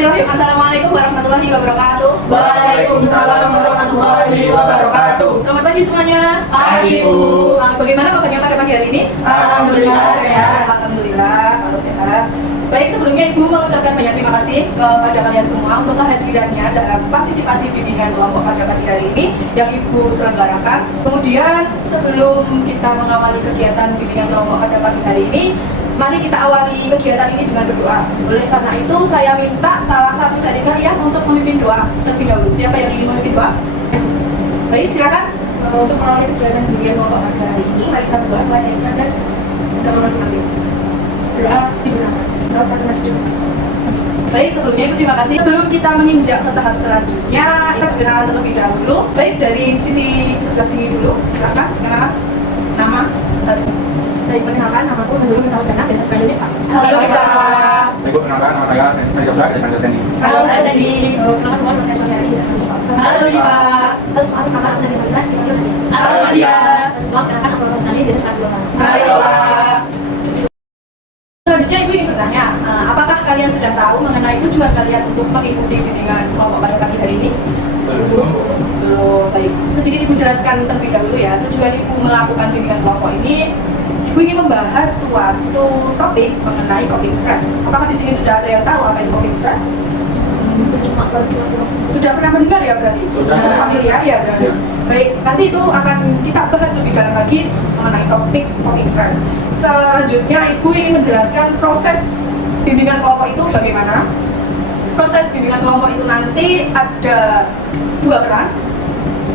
Bismillahirrahmanirrahim. Assalamualaikum warahmatullahi wabarakatuh. Waalaikumsalam warahmatullahi wabarakatuh. Selamat pagi semuanya. Pagi, Bu. Bagaimana kabarnya pada pagi hari ini? Alhamdulillah sehat. Alhamdulillah, kalau sehat. Baik, sebelumnya Ibu mengucapkan banyak terima kasih kepada kalian semua untuk kehadirannya dalam partisipasi bimbingan kelompok pada pagi hari ini yang Ibu selenggarakan. Kemudian sebelum kita mengawali kegiatan bimbingan kelompok pada pagi hari ini, mari kita awali kegiatan ini dengan berdoa. Oleh karena itu, saya minta salah satu dari kalian untuk memimpin doa terlebih dahulu. Siapa yang ingin memimpin doa? Baik, silakan. Untuk mengawali kegiatan bimbingan kelompok pada hari ini, mari kita berdoa sesuai yang ada kamar masing-masing. Doa dipersilakan. Baik, sebelumnya Ibu terima kasih. Sebelum kita menginjak ke tahap selanjutnya, kita perkenalan terlebih dahulu. Baik, dari sisi sebelah sini dulu. Silakan, kenalkan nama saja. Baik, perkenalkan namaku Nazrul Miftahul Jannah, biasa dipanggilnya Pak. Halo kita. Baik, Bu, kenalkan nama saya Sandy Jabra dari Panjang Sandy. Halo, saya Sandy. Nama semua nama saya Sosiali, biasa dipanggil Pak. Halo Syifa. Halo semua, nama aku Nadia Fadila, dipanggil Nadia. Halo Nadia. Semua kenalkan aku Roman Sani, biasa dipanggil Roman. Halo Pak. Selanjutnya Ibu ingin bertanya, apakah kalian sudah tahu mengenai tujuan kalian untuk mengikuti bimbingan kelompok pada pagi hari ini? Belum. Belum. Baik, sedikit Ibu jelaskan terlebih dahulu ya. Tujuan Ibu melakukan bimbingan kelompok ini, Ibu ingin membahas suatu topik mengenai coping stress. Apakah di sini sudah ada yang tahu apa itu coping stress? Sudah pernah mendengar ya berarti? Sudah. Familiar ya berarti? Ya. Baik, nanti itu akan kita bahas lebih dalam lagi mengenai topik coping stress. Selanjutnya Ibu ingin menjelaskan proses bimbingan kelompok itu bagaimana. Proses bimbingan kelompok itu nanti ada dua peran.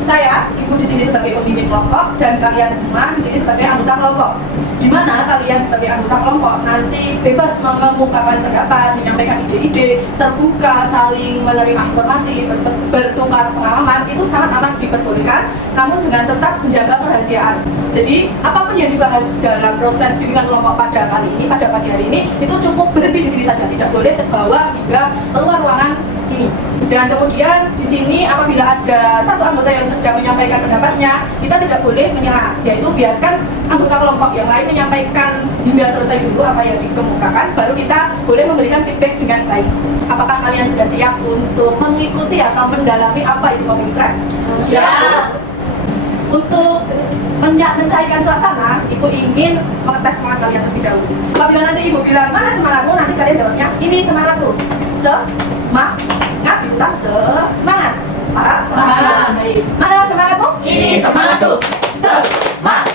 Saya, Ibu di sini sebagai pembimbing kelompok, dan kalian semua di sini sebagai anggota kelompok. Di mana kalian sebagai anggota kelompok nanti bebas mengemukakan pendapat, menyampaikan ide-ide, terbuka, saling menerima informasi, bertukar pengalaman, itu sangat amat diperbolehkan, namun dengan tetap menjaga kerahasiaan. Jadi, apapun yang dibahas dalam proses bimbingan kelompok pada kali ini, pada pagi hari ini, itu cukup berhenti di sini saja, tidak boleh terbawa hingga keluar ruangan ini. Dan kemudian di sini apabila ada satu anggota yang sedang menyampaikan pendapatnya, kita tidak boleh menyerah, yaitu biarkan anggota kelompok yang lain menyampaikan hingga selesai dulu apa yang dikemukakan, baru kita boleh memberikan feedback dengan baik. Apakah kalian sudah siap untuk mengikuti atau mendalami apa itu coping stress? Siap. Untuk mencairkan suasana, Ibu ingin mengetes semangat kalian terlebih dahulu. Apabila nanti Ibu bilang, mana semangatmu? Nanti kalian jawabnya, ini semangatku. Semangat, diputar semangat. Paham? Paham. Baik. Mana semangatmu? Ini semangatku. Semangat.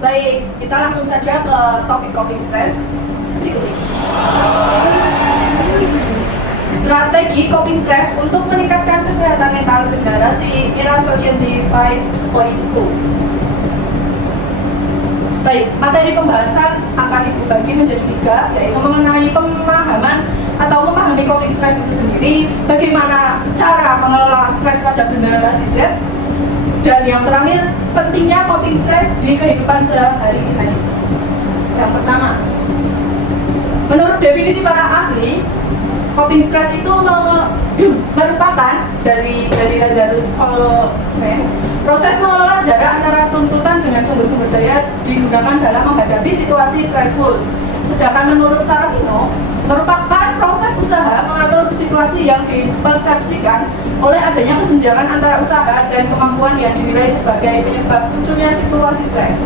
Baik, kita langsung saja ke topik coping stress berikut ini. Strategi coping stress untuk meningkatkan kesehatan mental generasi Inasociety 5.0. Baik, materi pembahasan akan Ibu bagi menjadi 3, yaitu mengenai pemahaman atau memahami coping stress itu sendiri, bagaimana cara mengelola stres pada generasi Z, dan yang terakhir, pentingnya coping stress di kehidupan sehari-hari. Yang pertama, menurut definisi para ahli, coping stress itu merupakan dari Lazarus Holman, proses mengelola jarak antara tuntutan dengan sumber-sumber daya digunakan dalam menghadapi situasi stressful. Sedangkan menurut Sarafino, merupakan proses usaha mengatur situasi yang dipersepsikan oleh adanya kesenjangan antara usaha dan kemampuan yang dinilai sebagai penyebab munculnya situasi stres.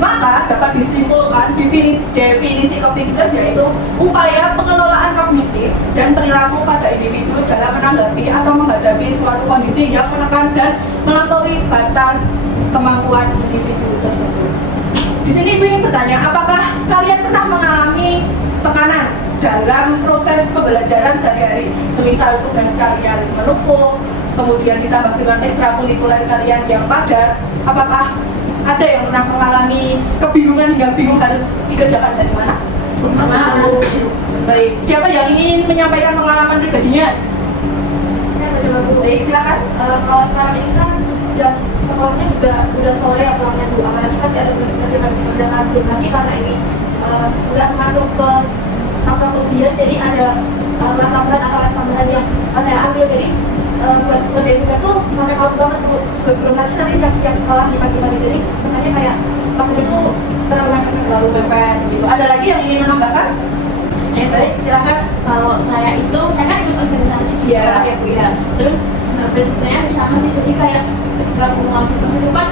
Maka dapat disimpulkan definisi coping stress yaitu upaya pengelolaan kognitif dan perilaku pada individu dalam menanggapi atau menghadapi suatu kondisi yang menekan dan melampaui batas kemampuan individu tersebut. Di sini Ibu ingin bertanya, apakah kalian pernah mengalami tekanan dalam proses pembelajaran sehari-hari? Semisal tugas kalian menumpuk, kemudian ditambah dengan ekstrakurikuler kalian yang padat, apakah ada yang pernah mengalami kebingungan hingga bingung harus dikerjakan dari mana? Baik, siapa yang ingin menyampaikan pengalaman pribadinya? Saya mencoba Bu. Baik, silakan. Kalau sekarang ini kan jam sekolahnya juga udah sore ya pulangnya Bu. Apalagi masih ada tugas-tugas yang harus dikerjakan. Belum lagi karena ini udah masuk ke waktu ujian, jadi ada kelas tambahan atau les tambahan yang saya ambil. Jadi buat ngerjain tugas tuh sampai malam banget Bu. Belum lagi nanti siap-siap sekolah di pagi hari. Jadi makanya kayak waktu itu terlalu mepet. terlalu mepet gitu. Ada lagi yang ingin menambahkan? Baik, silakan. Kalau saya kan ikut organisasi di Iya. sekolah ya Bu ya. Terus sebenarnya sama sih, jadi kayak ketika aku masuk ke situ kan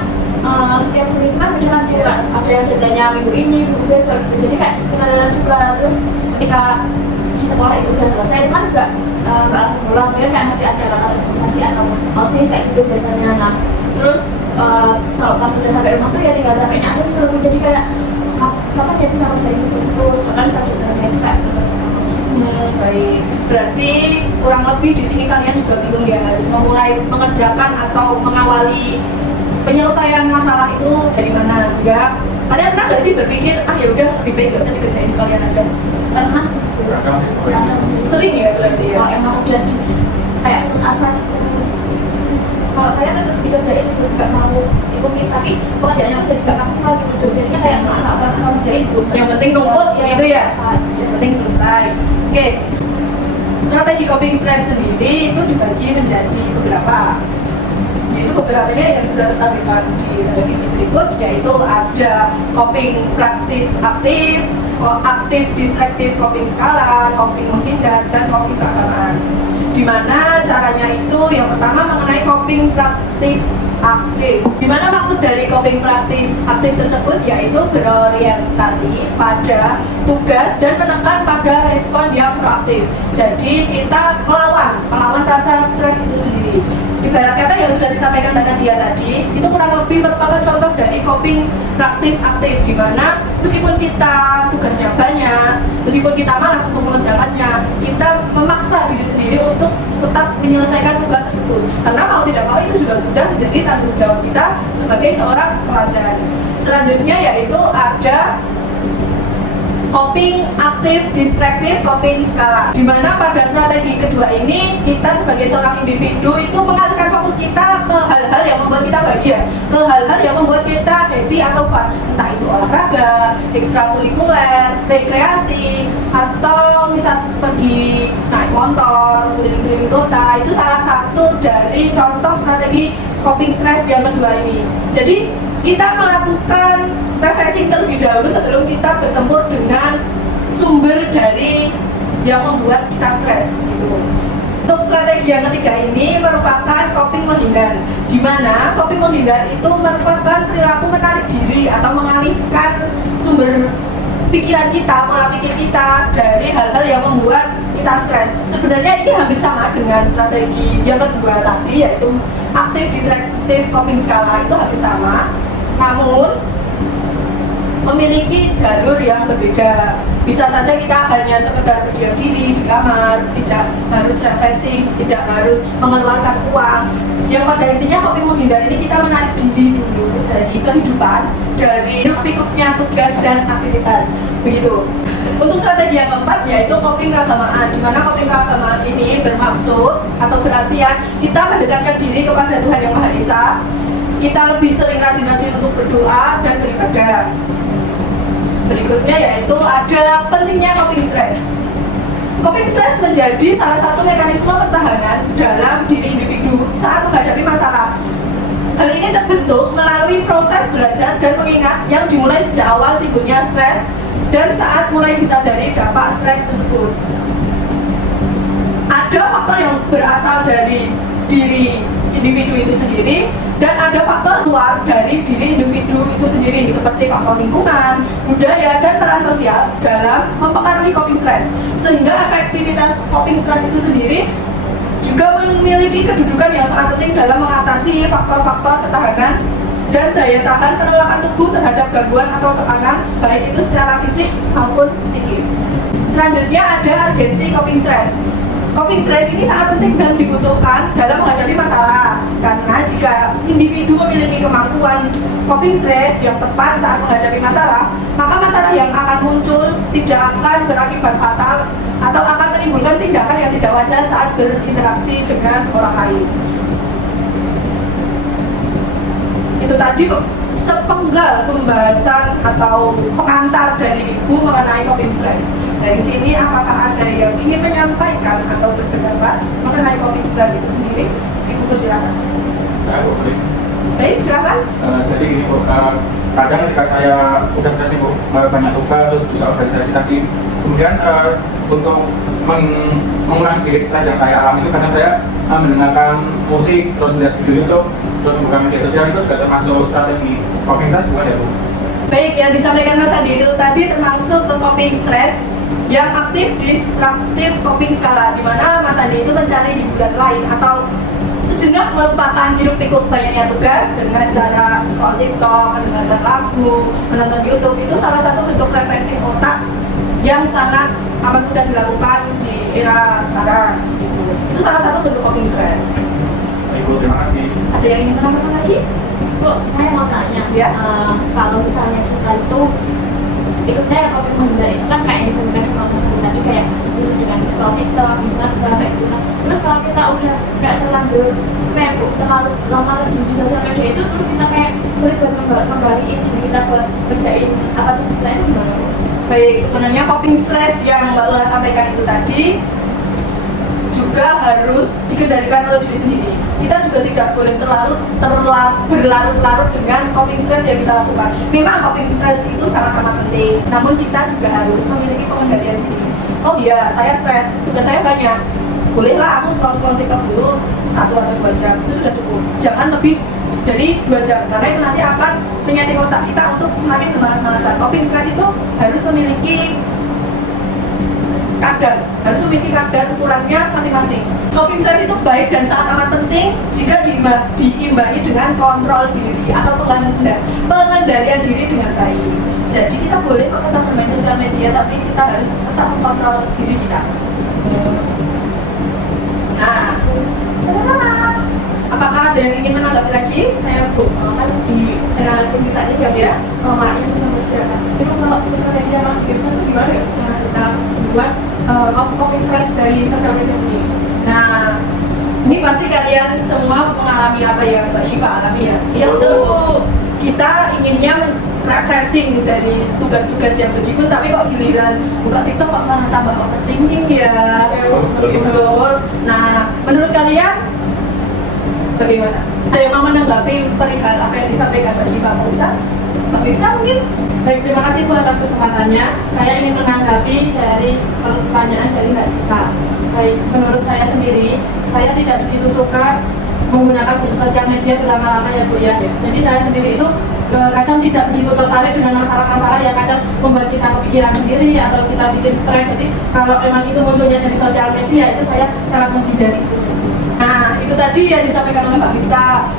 setiap guru itu kan beda kan Bu, kan ada yang datanya minggu ini, minggu besok gitu. Jadi kayak kenalan juga. Terus ketika di sekolah itu udah selesai itu kan nggak langsung pulang, jadi kayak masih ada organisasi atau OSIS kayak gitu biasanya. Nah terus kalau pas udah sampai rumah tuh ya tinggal capeknya aja gitu loh. Jadi kayak kapan ya bisa kerjain itu terus, bahkan bisa juga itu kayak Baik, berarti kurang lebih di sini kalian juga bingung ya, harus memulai mengerjakan atau mengawali penyelesaian masalah itu dari mana? Enggak? Kalian pernah nggak sih berpikir, ah ya udah lebih baik nggak usah dikerjain sekalian aja? pernah sih Bu. Beragam sih. Pernah sih. Sering ya berarti ya? Kalau emang udah di kayak putus asa gitu. Kalau saya tetap dikerjain itu nggak mau ikutis, tapi pekerjaannya tuh jadi nggak maksimal gitu. Jadinya kayak asal kerjain gitu. Yang penting numpuk gitu ya? Yang penting selesai. Oke, strategi coping stress sendiri itu dibagi menjadi beberapa. Yaitu beberapanya yang sudah tertampilkan di revisi berikut, yaitu ada coping praktis aktif, aktif distraktif coping skala, coping menghindar, dan coping keagamaan. Dimana caranya itu yang pertama mengenai coping praktis aktif. Dimana maksud dari coping praktis aktif tersebut yaitu berorientasi pada tugas dan menekan pada respon yang proaktif. Jadi kita melawan rasa stres itu sendiri. Ibarat kata yang sudah disampaikan Nadia tadi, itu kurang lebih merupakan contoh dari coping praktis aktif, di mana meskipun kita tugasnya banyak, meskipun kita malas untuk mengerjakannya, kita memaksa diri sendiri untuk tetap menyelesaikan tugas tersebut. Karena mau tidak mau itu juga sudah menjadi tanggung jawab kita sebagai seorang pelajar. Selanjutnya yaitu ada coping aktif, distraktif, coping skala. Dimana pada strategi kedua ini kita sebagai seorang individu itu mengalihkan fokus kita ke hal-hal yang membuat kita bahagia, ke hal-hal yang membuat kita happy atau fun. Entah itu olahraga, ekstrakurikuler, rekreasi, atau misal pergi naik motor, keliling-keliling kota. Itu salah satu dari contoh strategi coping stress yang kedua ini. Jadi kita melakukan refreshing terlebih dahulu sebelum kita bertempur dengan sumber dari yang membuat kita stres gitu. Untuk strategi yang ketiga ini merupakan coping menghindar, di mana coping menghindar itu merupakan perilaku menarik diri atau mengalihkan sumber pikiran kita, pola pikir kita dari hal-hal yang membuat kita stres. Sebenarnya ini hampir sama dengan strategi yang kedua tadi, yaitu aktif, distraktif, coping skala, itu hampir sama, namun memiliki jalur yang berbeda. Bisa saja kita hanya sekedar berdiam diri di kamar, tidak harus refreshing, tidak harus mengeluarkan uang. Yang pada intinya coping menghindar ini kita menarik diri dulu dari kehidupan, dari hiruk-pikuknya tugas dan aktivitas. Begitu. Untuk strategi yang keempat yaitu coping keagamaan, di mana coping keagamaan ini bermaksud atau berartian kita mendekatkan diri kepada Tuhan Yang Maha Esa. Kita lebih sering rajin-rajin untuk berdoa dan beribadah. Berikutnya yaitu ada pentingnya coping stress. Coping stress menjadi salah satu mekanisme pertahanan dalam diri individu saat menghadapi masalah. Hal ini terbentuk melalui proses belajar dan mengingat yang dimulai sejak awal timbulnya stres dan saat mulai disadari dampak stres tersebut. Ada faktor yang berasal dari diri individu itu sendiri dan ada faktor luar dari diri individu itu sendiri seperti faktor lingkungan, budaya, dan peran sosial dalam mempengaruhi coping stress. Sehingga efektivitas coping stress itu sendiri juga memiliki kedudukan yang sangat penting dalam mengatasi faktor-faktor ketahanan dan daya tahan penolakan tubuh terhadap gangguan atau tekanan baik itu secara fisik maupun psikis. Selanjutnya ada urgensi coping stress. Coping stress ini sangat penting dan dibutuhkan dalam menghadapi masalah, karena jika individu memiliki kemampuan coping stress yang tepat saat menghadapi masalah, maka masalah yang akan muncul tidak akan berakibat fatal atau akan menimbulkan tindakan yang tidak wajar saat berinteraksi dengan orang lain. Itu tadi sepenggal pembahasan atau pengantar dari Ibu mengenai coping stress. Dari sini apakah ada yang ingin menyampaikan atau berpendapat mengenai coping stress itu sendiri? Ibu persilakan. Saya boleh. Baik, silakan. Jadi gini Bu, kadang ketika saya udah stres nih Bu, banyak tugas terus bisa organisasi tadi, kemudian untuk mengurangi sedikit stres yang saya alami itu kadang saya mendengarkan musik, terus melihat video YouTube, terus membuka media sosial itu juga termasuk strategi coping stres bukan ya Bu? Baik, yang disampaikan Mas Andi itu tadi termasuk ke coping stress yang aktif destruktif coping skala, di mana Mas Andi itu mencari hiburan lain atau sejenak melupakan hirup pikuk banyaknya tugas dengan cara scroll TikTok, mendengarkan lagu, menonton YouTube. Itu salah satu bentuk refreshing otak yang sangat amat mudah dilakukan di era sekarang. Itu salah satu bentuk coping stress. Baik Bu, terima kasih. Ada yang ingin menambahkan lagi? Bu, saya mau tanya, Ya. kalau misalnya kita itu ikutnya yang coping menghindar itu kan kayak disebutkan sama Mas Andi tadi, kayak bisa dengan scroll TikTok, Instagram, kayak gitu. Terus kalau kita udah nggak terlanjur kayak Bu, terlalu lama terjun di sosial media itu, terus kita kayak sulit buat kembaliin diri kita buat kerjain apa tuh istilahnya itu gimana Bu? Baik, sebenarnya coping stress yang Mbak Lola sampaikan itu tadi juga harus dikendalikan oleh diri sendiri. Kita juga tidak boleh berlarut-larut dengan coping stress yang kita lakukan. Memang coping stress itu sangat amat penting, namun kita juga harus memiliki pengendalian diri. Oh iya, saya stres, tugas saya banyak. Bolehlah aku scroll TikTok dulu 1 atau 2 jam, itu sudah cukup. Jangan lebih dari 2 jam, karena itu nanti akan menyeting otak kita untuk semakin bermalas-malasan. Coping stress itu harus memiliki kadar ukurannya masing-masing. Coping stress itu baik dan sangat amat penting jika diimbangi dengan kontrol diri atau pengendalian diri dengan baik. Jadi kita boleh kok tetap bermain sosial media, tapi kita harus tetap mengontrol diri kita. Nah, sama-sama. Apakah ada yang ingin menanggapi lagi? Saya Bu, kan di era tinggi saat ini ya, maraknya sosial media kan. Itu kalau sosial media mah bisnis itu gimana ya cara kita buat coping stress dari sosial media ini? Nah, ini pasti kalian semua mengalami apa yang Mbak Syifa alami ya? Iya betul Bu. Kita inginnya refreshing dari tugas-tugas yang berjibun, tapi kok giliran buka TikTok kok malah tambah overthinking ya? Betul. Nah, menurut kalian bagaimana? Ada yang mau menanggapi perihal apa yang disampaikan Mbak Syifa? Mbak Miftah mungkin? Baik, terima kasih Bu atas kesempatannya. Saya ingin menanggapi dari pertanyaan dari Mbak Syifa. Baik, menurut saya sendiri, saya tidak begitu suka menggunakan sosial media berlama-lama ya Bu ya. Jadi saya sendiri itu kadang tidak begitu tertarik dengan masalah-masalah yang kadang membuat kita kepikiran sendiri atau kita bikin stres. Jadi kalau memang itu munculnya dari sosial media, itu saya sangat menghindari itu. Nah, itu tadi yang disampaikan oleh Mbak Miftah.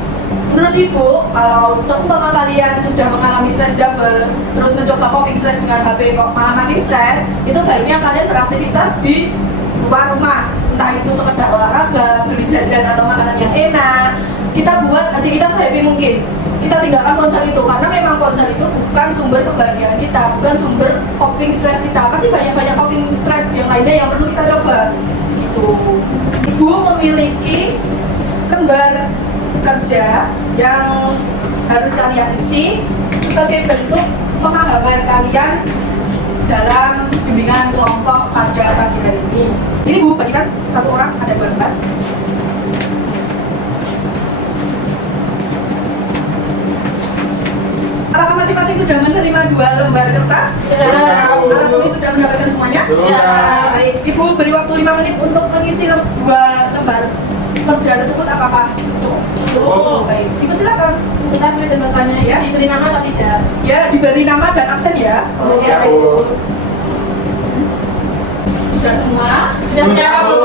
Menurut Ibu, kalau seumpama kalian sudah mengalami stress double, terus mencoba coping stress dengan HP kok malah makin stress, itu baiknya kalian beraktivitas di luar rumah. Entah itu sekedar olahraga, beli jajan atau makanan yang enak. Kita buat hati kita sehappy mungkin. Kita tinggalkan ponsel itu, karena memang ponsel itu bukan sumber kebahagiaan kita, bukan sumber coping stress kita. Pasti banyak-banyak coping stress yang lainnya yang perlu kita coba. Gitu. Ibu memiliki lembar kerja yang harus kalian isi sebagai bentuk pemahaman kalian dalam bimbingan kelompok pada pagi hari ini. Ini Bu bagikan satu orang ada 2 lembar. Apakah masing-masing sudah menerima 2 lembar kertas? Sudah. Anak tulis sudah mendapatkan semuanya? Sudah. Baik, Ibu beri waktu 5 menit untuk mengisi 2 lembar kerja tersebut. Apakah cukup? Cukup. Baik, Ibu silakan. Kita bisa bertanya ya, diberi nama atau tidak? Ya, diberi nama dan absen ya. Ya Bu. Sudah semua? Sudah Bu.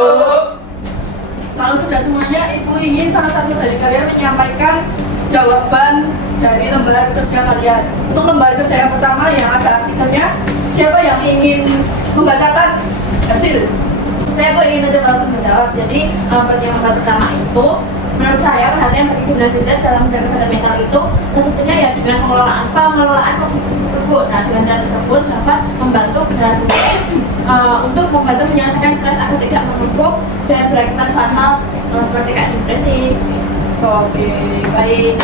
Kalau sudah semuanya, Ibu ingin salah satu dari kalian menyampaikan jawaban dari lembar kerja kalian. Untuk lembar kerja yang pertama yang ada artikelnya, siapa yang ingin membacakan hasil? Saya Bu ingin mencoba untuk menjawab. Jadi lembar pertama itu, menurut saya perhatian bagi generasi Z dalam menjaga kesehatan mental itu sesungguhnya ya dengan pengelolaan coping stress tersebut. Nah, dengan cara tersebut dapat membantu generasi Z untuk membantu menyelesaikan stres agar tidak menumpuk dan berakibat fatal seperti kayak depresi. Oke, baik.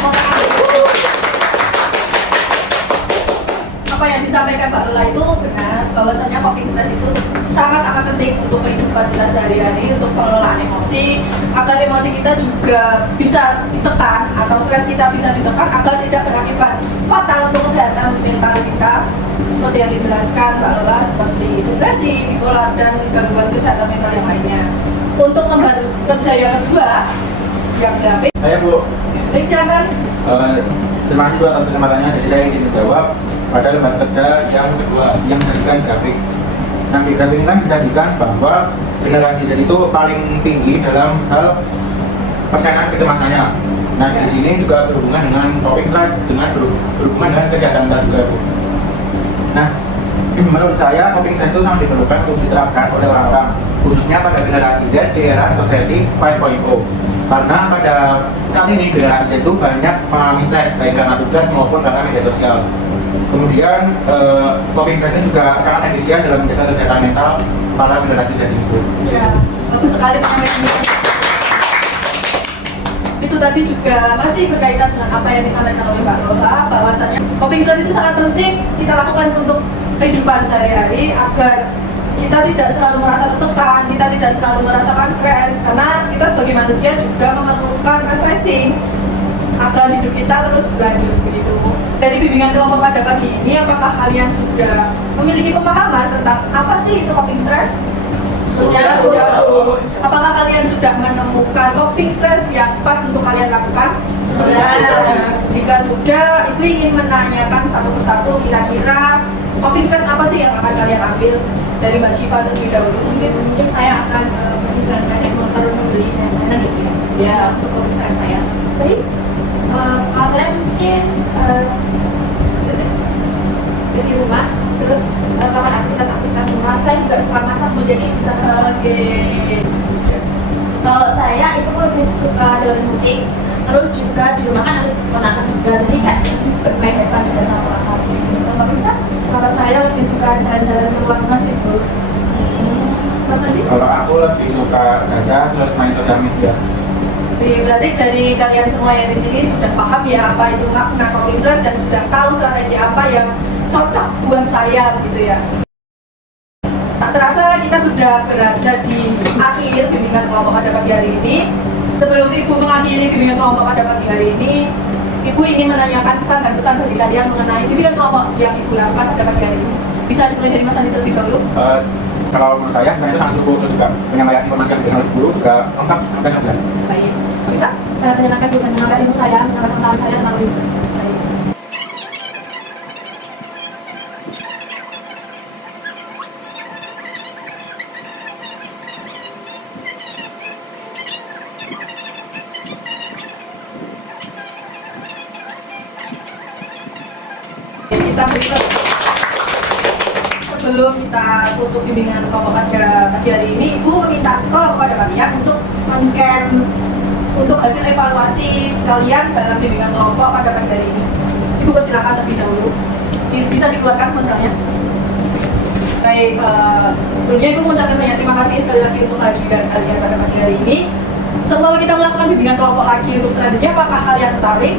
apa yang disampaikan Mbak Lola itu benar, bahwasannya coping stress itu sangat amat penting untuk kehidupan kita sehari-hari, untuk pengelolaan emosi, agar emosi kita juga bisa ditekan atau stres kita bisa ditekan agar tidak berakibat fatal untuk kesehatan mental kita, seperti yang dijelaskan Mbak Lola, seperti depresi, bipolar, dan gangguan kesehatan mental yang lainnya. Untuk membantu kerja yang kedua, yang grafik. Saya Bu, Baik, silakan. terima kasih Bu atas kesempatannya. Jadi saya ingin menjawab pada lembaga kerja yang kedua yang menyajikan grafik. Nah, di grafik ini kan disajikan bahwa generasi Z itu paling tinggi dalam hal persenan kecemasannya. Nah, di sini juga berhubungan dengan topik slide, berhubungan dengan kesehatan mental juga Bu. Nah, menurut saya coping stress itu sangat diperlukan untuk diterapkan oleh orang-orang, khususnya pada generasi Z di era Society 5.0. Karena pada saat ini generasi Z itu banyak mengalami stres, baik karena tugas maupun karena media sosial. Kemudian coping stress ini juga sangat efisien dalam menjaga kesehatan mental para generasi Z itu. Ya, bagus sekali penyampaiannya. Itu tadi juga masih berkaitan dengan apa yang disampaikan oleh Mbak Lola, bahwasannya coping stress itu sangat penting kita lakukan untuk kehidupan sehari-hari agar kita tidak selalu merasa tertekan, kita tidak selalu merasakan stres, karena kita sebagai manusia juga memerlukan refreshing agar hidup kita terus berlanjut begitu. Dari bimbingan kelompok pada pagi ini, apakah kalian sudah memiliki pemahaman tentang apa sih itu coping stress? Sudah. Apakah kalian sudah menemukan coping stress yang pas untuk kalian lakukan? Sudah. Jika sudah, Ibu ingin menanyakan satu persatu kira-kira coping stress apa sih yang akan kalian ambil dari Mbak Syifa terlebih dahulu? Mungkin saya akan menyesuaikan motor membeli saya gitu ya untuk coping stress saya. Baik. Kalau saya mungkin di rumah, terus melakukan aktivitas rumah. Saya juga suka masak, jadi bisa. Oke. Kalau saya itu lebih suka dengan musik, terus juga di rumah kan ada ponakan juga, jadi kayak bermain headphone juga sama orang. Kalau bisa? Kalau saya lebih suka jalan-jalan keluar rumah sih Bu. Mas Andi? Kalau aku lebih suka jajan terus main sosial media. Oke, berarti dari kalian semua yang di sini sudah paham ya apa itu makna coping stress dan sudah tahu strategi apa yang cocok buat saya gitu ya. Tak terasa kita sudah berada di akhir bimbingan kelompok pada pagi hari ini. Sebelum Ibu mengakhiri bimbingan kelompok pada pagi hari ini, Ibu ingin menanyakan kesan dan pesan dari kalian mengenai bimbingan kelompok yang Ibu lakukan pada pagi hari ini. Bisa dimulai dari Mas Andi terlebih dahulu. Kalau menurut saya itu sangat cukup, terus juga penyampaian informasi yang diberikan oleh guru juga lengkap sampai yang jelas. Baik, bisa. Saya menyenangkan bukan menyenangkan ibu saya, menyenangkan teman saya tentang bisnis. Baik. Kita berikan sebelum kita tutup bimbingan kelompok pada pagi hari ini, Ibu meminta tolong kepada kalian untuk men-scan untuk hasil evaluasi kalian dalam bimbingan kelompok pada pagi hari ini. Ibu persilakan terlebih dahulu. Bisa dikeluarkan ponselnya. Baik, sebelumnya Ibu mengucapkan banyak terima kasih sekali lagi untuk kehadiran kalian pada pagi hari ini. Sebelum kita melakukan bimbingan kelompok lagi untuk selanjutnya, apakah kalian tertarik?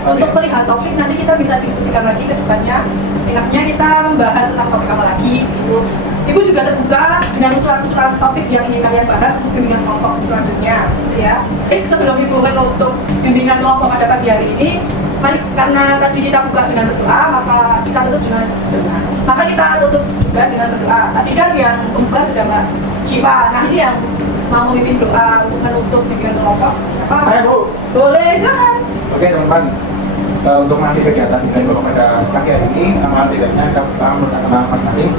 Untuk melihat topik nanti kita bisa diskusikan lagi ke depannya. Enaknya kita membahas tentang topik apa lagi gitu. Ibu juga terbuka dengan usulan-usulan topik yang ingin kalian bahas untuk bimbingan kelompok selanjutnya gitu ya. Sebelum Ibu menutup bimbingan kelompok pada pagi hari ini, mari, karena tadi kita buka dengan berdoa, maka kita tutup dengan berdoa. Maka kita tutup juga dengan berdoa. Tadi kan yang pembuka sudah Mbak Syifa. Nah, ini yang mau memimpin doa untuk menutup bimbingan kelompok. Siapa? Saya Bu. Boleh, silakan. Oke teman-teman, untuk mengakhiri kegiatan bimbingan kelompok pada pagi hari ini, amalan tidaknya kita mengucapkan nama masing-masing.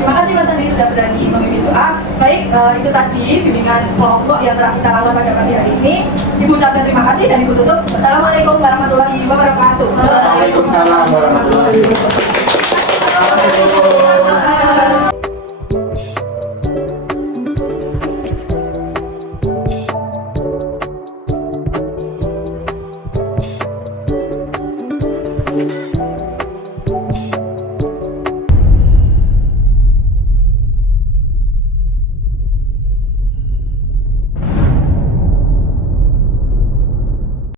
Terima kasih Mas Andi sudah berani memimpin doa. Baik, itu tadi bimbingan kelompok yang telah kita lakukan pada pagi hari ini. Ibu ucapkan terima kasih dan Ibu tutup. Wassalamualaikum warahmatullahi wabarakatuh. Waalaikumsalam warahmatullahi wabarakatuh.